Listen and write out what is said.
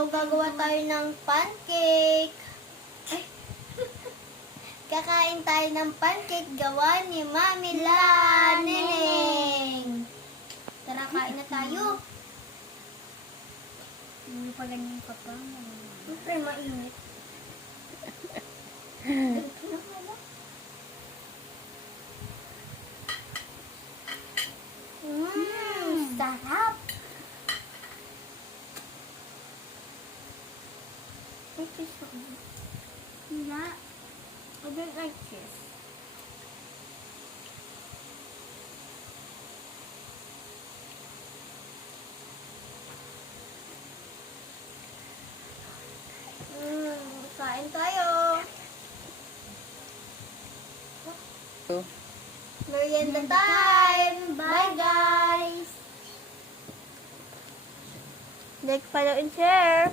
So, gagawa tayo ng pancake. Ay. Kakain tayo ng pancake gawa ni Mami La Neneng. Tara, kain na tayo. Hindi pa lang yung papa. Siyempre, mainit. Sarap! May fish ako. Nga. I don't like this. Kain tayo. Merienda time! Bye, guys! Like, follow, and share.